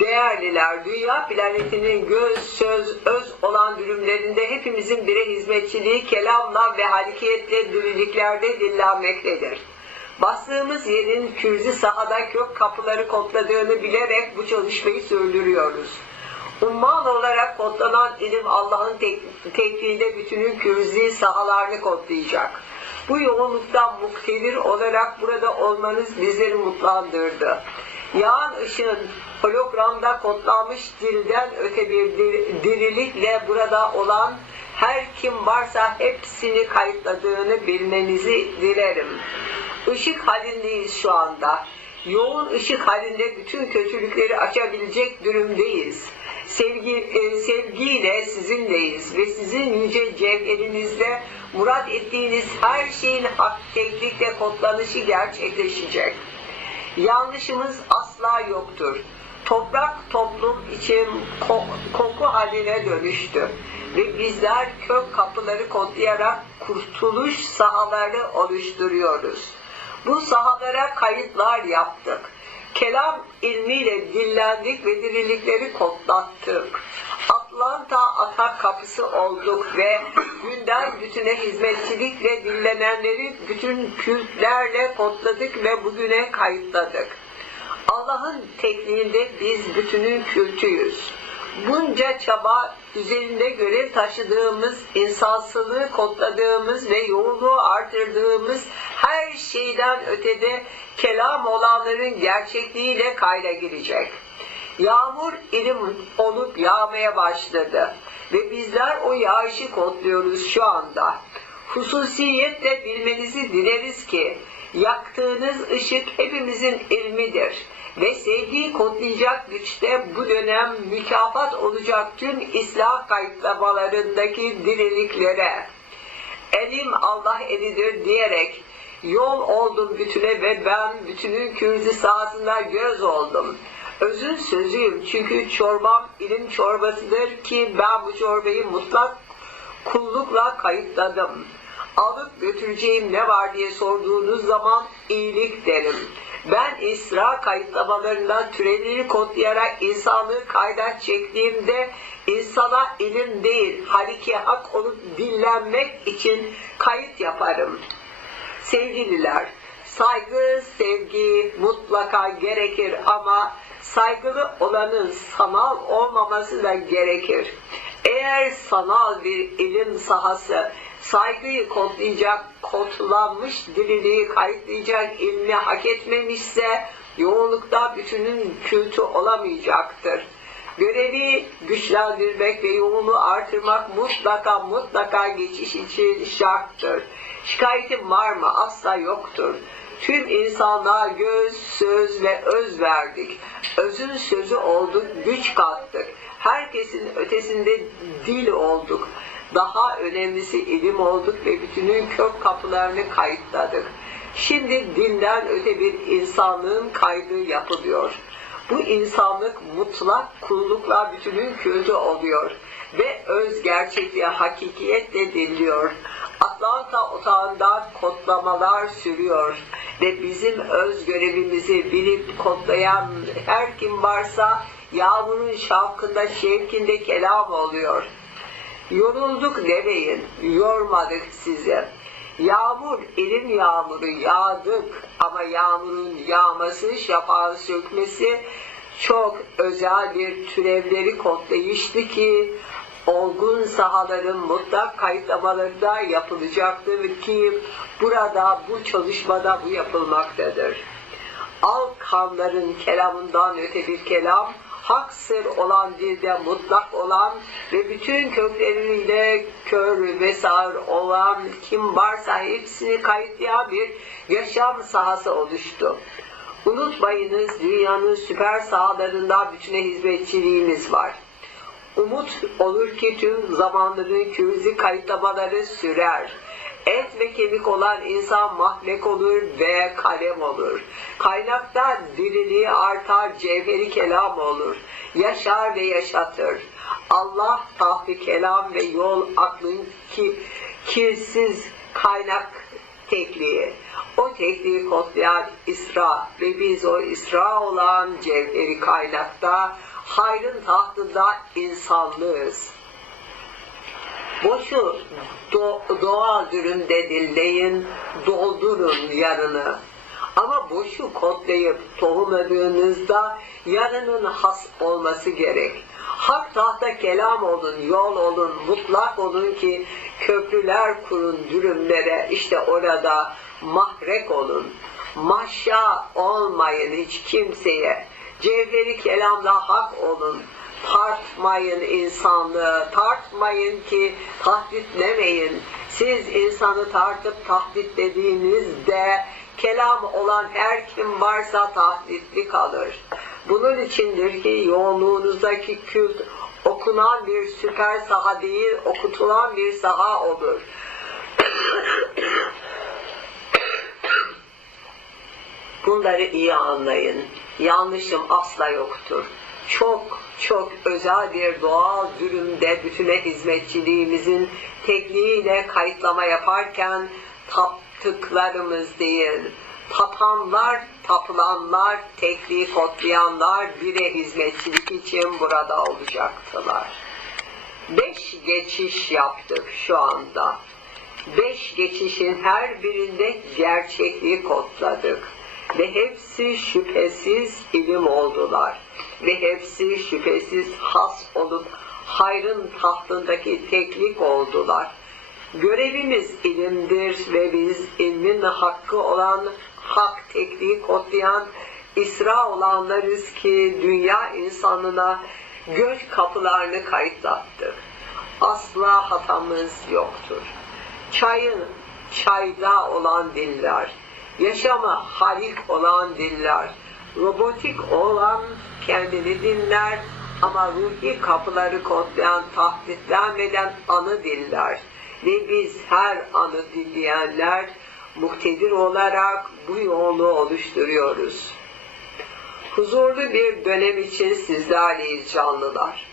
Değerliler, dünya planetinin göz, söz, öz olan dürümlerinde hepimizin bire hizmetçiliği kelamla ve hareketle diriliklerde dillenmektedir. Bastığımız yerin kürzi sahada kök kapıları kodladığını bilerek bu çalışmayı sürdürüyoruz. Umman olarak kodlanan ilim Allah'ın tek, bütünün kürzi sahalarını kodlayacak. Bu yoğunluktan muktedir olarak burada olmanız bizleri mutlandırdı. Yağan ışığın hologramda kodlanmış dilden öte bir dir- dirilikle burada olan her kim varsa hepsini kayıtladığını bilmenizi dilerim. Işık halindeyiz şu anda. Yoğun ışık halinde bütün kötülükleri açabilecek durumdayız. Sevgi, e, sevgiyle sizinleyiz ve sizin yüce cevherinizde murat ettiğiniz her şeyin hak teklikle kodlanışı gerçekleşecek. Yanlışımız asla yoktur. Toprak toplum için ko- koku haline dönüştü ve bizler kök kapıları kodlayarak kurtuluş sahaları oluşturuyoruz. Bu sahalara kayıtlar yaptık. Kelam ilmiyle dillendik ve dirilikleri kodlattık. Atlanta atak kapısı olduk ve günden bütüne hizmetçilikle dillenenleri bütün kültlerle kodladık ve bugüne kayıtladık. Allah'ın tekniğinde biz bütünün kültüyüz. Bunca çaba üzerinde görev taşıdığımız, insansılığı kodladığımız ve yoğunluğu artırdığımız her şeyden ötede kelam olanların gerçekliğiyle kayda girecek. Yağmur ilim olup yağmaya başladı ve bizler o yağışı kodluyoruz şu anda. Hususiyetle bilmenizi dileriz ki yaktığınız ışık hepimizin ilmidir ve sevgiyi kodlayacak güçte bu dönem mükafat olacak tüm İslam kayıtlamalarındaki diriliklere. Elim Allah elidir diyerek yol oldum bütüne ve ben bütünün kürzi sahasında göz oldum. Özün sözüyüm çünkü çorbam ilim çorbasıdır ki ben bu çorbayı mutlak kullukla kayıtladım. Alıp götüreceğim ne var diye sorduğunuz zaman iyilik derim. Ben İsra kayıtlamalarından türeleri kodlayarak insanlığı kayda çektiğimde insana ilim değil, haliki hak olup dinlenmek için kayıt yaparım. Sevgililer, saygı, sevgi mutlaka gerekir ama saygılı olanın sanal olmaması da gerekir. Eğer sanal bir ilim sahası saygıyı kodlayacak, kodlanmış diriliği kayıtlayacak ilmi hak etmemişse yoğunlukta bütünün kültü olamayacaktır. Görevi güçlendirmek ve yoğunluğu artırmak mutlaka mutlaka geçiş için şarttır. Şikayetim var mı? Asla yoktur. Tüm insanlığa göz, söz ve öz verdik. Özün sözü olduk, güç kattık. Herkesin ötesinde dil olduk. Daha önemlisi ilim olduk ve bütünün kök kapılarını kayıtladık. Şimdi dinden öte bir insanlığın kaydı yapılıyor. Bu insanlık mutlak kullukla bütünün kültü oluyor ve öz gerçekliğe hakikiyetle dinliyor. Atlanta otağında kodlamalar sürüyor ve bizim öz görevimizi bilip kodlayan her kim varsa yağmurun şavkında şevkinde kelam oluyor. Yorulduk demeyin, yormadık sizi. Yağmur, ilim yağmuru yağdık ama yağmurun yağması, şafağın sökmesi çok özel bir türevleri kodlayıştı ki olgun sahaların mutlak kayıtlamalarında yapılacaktır ki burada bu çalışmada bu yapılmaktadır. Al kanların kelamından öte bir kelam, hak sır olan dilde mutlak olan ve bütün kökleriyle kör ve sağır olan kim varsa hepsini kayıtlayan bir yaşam sahası oluştu. Unutmayınız dünyanın süper sahalarında bütüne hizmetçiliğimiz var. Umut olur ki tüm zamanların kürzi kayıtlamaları sürer. Et ve kemik olan insan mahlek olur ve kalem olur. Kaynakta diriliği artar, cevheri kelam olur. Yaşar ve yaşatır. Allah tahvi kelam ve yol aklın ki, kirsiz kaynak tekliği. O tekliği kodlayan İsra ve biz o İsra olan cevheri kaynakta hayrın tahtında insanlığız. Boşu do- doğal dürümde dinleyin, doldurun yarını. Ama boşu kodlayıp tohumladığınızda yarının has olması gerek. Hak tahta kelam olun, yol olun, mutlak olun ki köprüler kurun dürümlere, işte orada mahrek olun. Maşa olmayın hiç kimseye. Cevheri kelamda hak olun. Tartmayın insanlığı, tartmayın ki tahditlemeyin. Siz insanı tartıp tahditlediğinizde kelam olan her kim varsa tahditli kalır. Bunun içindir ki yoğunluğunuzdaki kült okunan bir süper saha değil, okutulan bir saha olur. Bunları iyi anlayın. Yanlışım asla yoktur. Çok çok özel bir doğal dürümde bütüne hizmetçiliğimizin tekniğiyle kayıtlama yaparken taptıklarımız değil, tapanlar, tapılanlar, tekniği kodlayanlar bire hizmetçilik için burada olacaktılar. Beş geçiş yaptık şu anda. Beş geçişin her birinde gerçekliği kodladık. Ve hepsi şüphesiz ilim oldular. Ve hepsi şüphesiz has olup hayrın tahtındaki teklik oldular. Görevimiz ilimdir ve biz ilmin hakkı olan hak tekliği kodlayan İsra olanlarız ki dünya insanına göç kapılarını kayıtlattık. Asla hatamız yoktur. Çayın çayda olan diller, yaşama halik olan diller, robotik olan kendini dinler ama ruhi kapıları kodlayan, tahditlenmeden anı diller. Ve biz her anı dinleyenler muhtedir olarak bu yolu oluşturuyoruz. Huzurlu bir dönem için sizlerleyiz canlılar.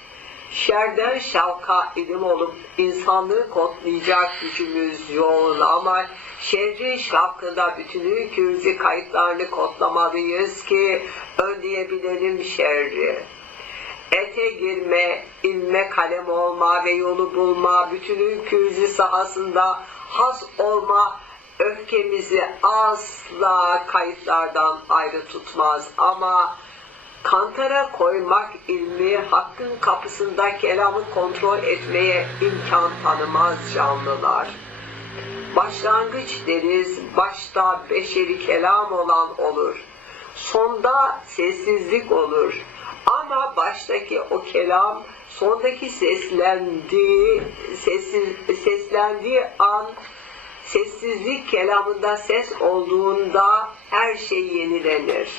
Şerden şavka ilim olup insanlığı kodlayacak gücümüz yoğun ama şerrin şavkında bütünlüğü kürzi kayıtlarını kodlamalıyız ki önleyebilelim şerri. Ete girme, ilme kalem olma ve yolu bulma, bütünlüğü kürzi sahasında has olma, öfkemizi asla kayıtlardan ayrı tutmaz ama kantara koymak ilmi hakkın kapısında kelamı kontrol etmeye imkan tanımaz canlılar. Başlangıç deriz, başta beşeri kelam olan olur. Sonda sessizlik olur. Ama baştaki o kelam sondaki seslendiği, sessiz, seslendiği an sessizlik kelamında ses olduğunda her şey yenilenir.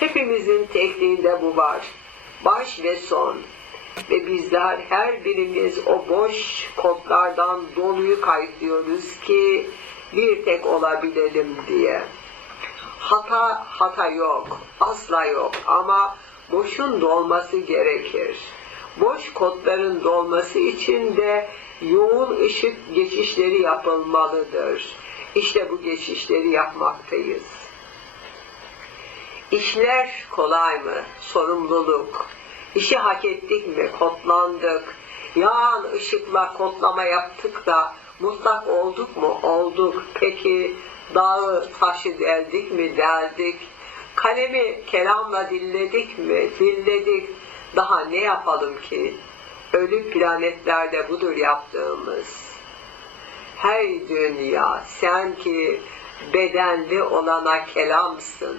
Hepimizin tekniğinde bu var. Baş ve son. Ve bizler her birimiz o boş kodlardan doluyu kayıtlıyoruz ki bir tek olabilelim diye. Hata hata yok. Asla yok. Ama boşun dolması gerekir. Boş kodların dolması için de yoğun ışık geçişleri yapılmalıdır. İşte bu geçişleri yapmaktayız. İşler kolay mı? Sorumluluk. İşi hak ettik mi? Kodlandık. Yağan ışıkla kodlama yaptık da mutlak olduk mu? Olduk. Peki dağı taşı deldik mi? Deldik. Kalemi kelamla dilledik mi? Dilledik. Daha ne yapalım ki? Ölü planetlerde budur yaptığımız. Hey dünya sen ki bedenli olana kelamsın.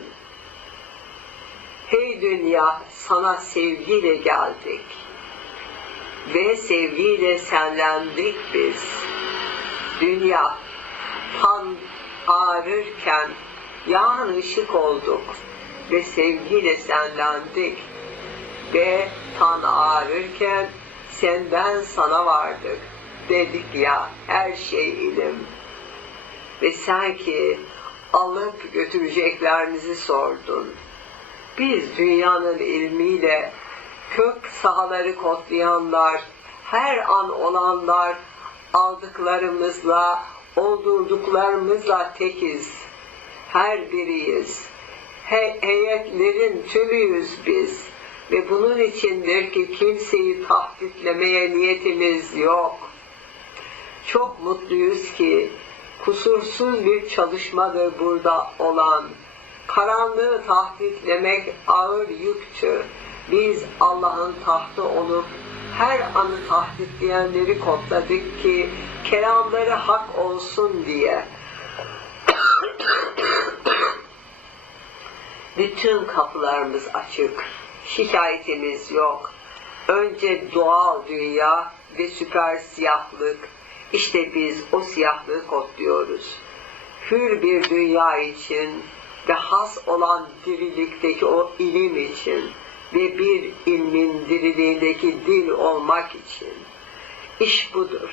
Hey dünya sana sevgiyle geldik. Ve sevgiyle senlendik biz. Dünya tan ağrırken yağan ışık olduk ve sevgiyle senlendik. Ve tan ağrırken senden sana vardık. Dedik ya her şey ilim. Ve sen ki alıp götüreceklerinizi sordun. Biz dünyanın ilmiyle kök sahaları kodlayanlar, her an olanlar aldıklarımızla oldurduklarımızla tekiz. Her biriyiz. He- heyetlerin tümüyüz biz. Ve bunun içindir ki kimseyi tahditlemeye niyetimiz yok. Çok mutluyuz ki kusursuz bir çalışmadır burada olan. Karanlığı tahditlemek ağır yüktü. Biz Allah'ın tahtı olup her anı tahditleyenleri kodladık ki kelamları hak olsun diye. Bütün kapılarımız açık. Şikayetimiz yok. Önce doğal dünya ve süper siyahlık. İşte biz o siyahlığı kodluyoruz. Hür bir dünya için ve has olan dirilikteki o ilim için ve bir ilmin diriliğindeki dil olmak için. İş budur.